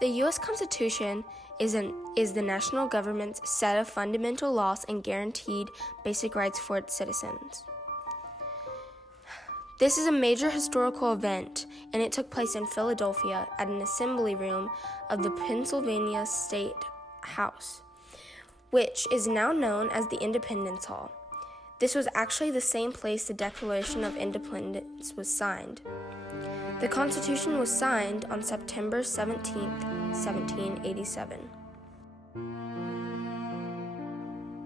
The U.S. Constitution is the national government's set of fundamental laws and guaranteed basic rights for its citizens. This is a major historical event, and it took place in Philadelphia at an assembly room of the Pennsylvania State House, which is now known as the Independence Hall. This was actually the same place the Declaration of Independence was signed. The Constitution was signed on September 17, 1787.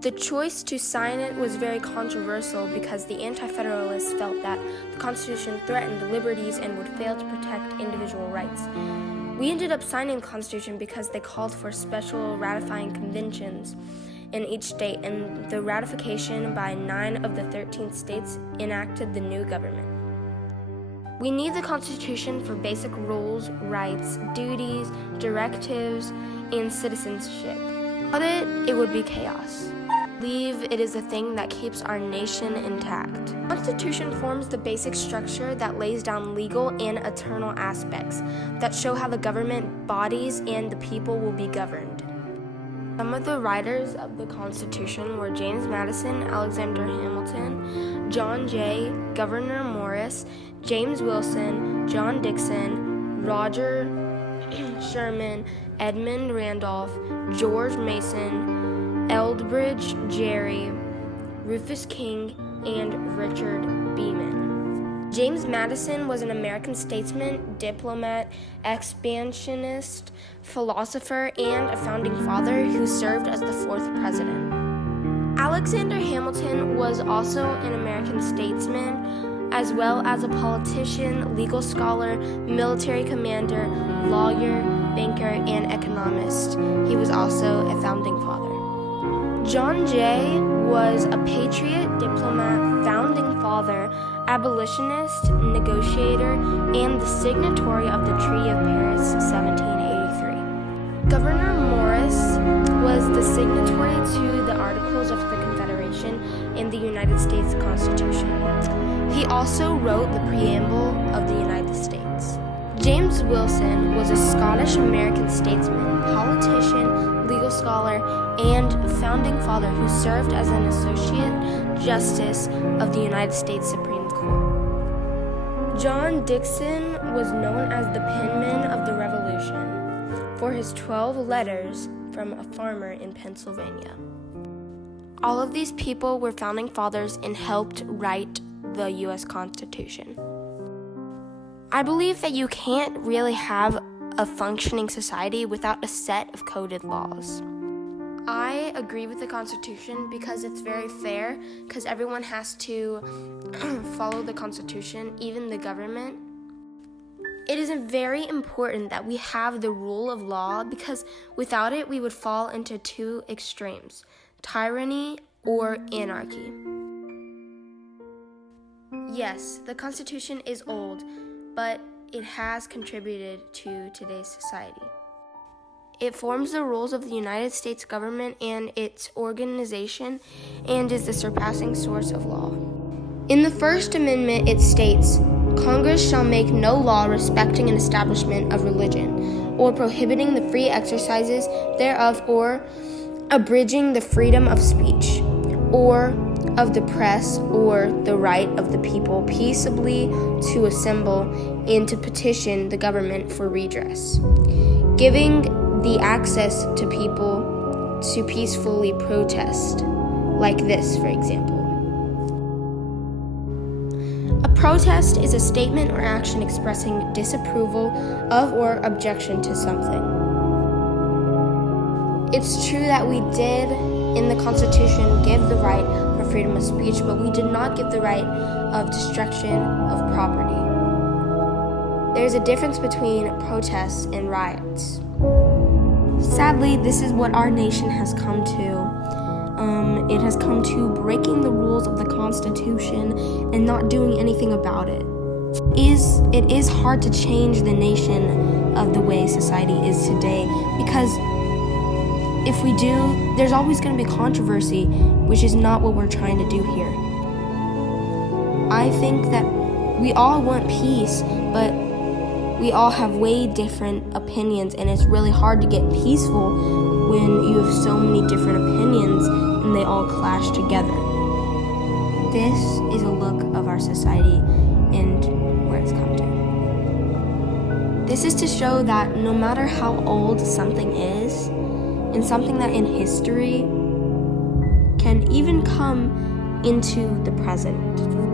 The choice to sign it was very controversial because the Anti-Federalists felt that the Constitution threatened liberties and would fail to protect individual rights. We ended up signing the Constitution because they called for special ratifying conventions in each state, and the ratification by 9 of the 13 states enacted the new government. We need the Constitution for basic rules, rights, duties, directives, and citizenship. Without it, it would be chaos. I believe it is the thing that keeps our nation intact. The Constitution forms the basic structure that lays down legal and eternal aspects that show how the government bodies and the people will be governed. Some of the writers of the Constitution were James Madison, Alexander Hamilton, John Jay, Gouverneur Morris, James Wilson, John Dixon, Roger Sherman, Edmund Randolph, George Mason, Elbridge Gerry, Rufus King, and Richard Beeman. James Madison was an American statesman, diplomat, expansionist, philosopher, and a founding father who served as the 4th president. Alexander Hamilton was also an American statesman, as well as a politician, legal scholar, military commander, lawyer, banker, and economist. He was also a founding father. John Jay was a patriot, diplomat, founding father, abolitionist, negotiator, and the signatory of the Treaty of Paris, 1783. Gouverneur Morris was the signatory to the Articles of the Confederation in the United States Constitution. He also wrote the preamble of the United States. James Wilson was a Scottish-American statesman, politician, legal scholar, and founding father who served as an Associate Justice of the United States Supreme Court. John Dixon was known as the penman of the Revolution for his 12 letters from a farmer in Pennsylvania. All of these people were founding fathers and helped write the U.S. Constitution. I believe that you can't really have a functioning society without a set of coded laws. I agree with the Constitution because it's very fair, because everyone has to follow the Constitution, even the government. It is very important that we have the rule of law because without it, we would fall into 2 extremes, tyranny or anarchy. Yes, the Constitution is old, but it has contributed to today's society. It forms the rules of the United States government and its organization and is the surpassing source of law. In the First Amendment, it states, Congress shall make no law respecting an establishment of religion, or prohibiting the free exercises thereof, or abridging the freedom of speech, or of the press, or the right of the people peaceably to assemble and to petition the government for redress, giving the access to people to peacefully protest, like this, for example. A protest is a statement or action expressing disapproval of or objection to something. It's true that we did, in the Constitution, give the right for freedom of speech, but we did not give the right of destruction of property. There's a difference between protests and riots. Sadly, this is what our nation has come to. It has come to breaking the rules of the Constitution and not doing anything about it. It is hard to change the nation of the way society is today because if we do, there's always going to be controversy, which is not what we're trying to do here. I think that we all want peace, but We all have way different opinions, and it's really hard to get peaceful when you have so many different opinions and they all clash together. This is a look of our society and where it's come to. This is to show that no matter how old something is, and something that in history can even come into the present.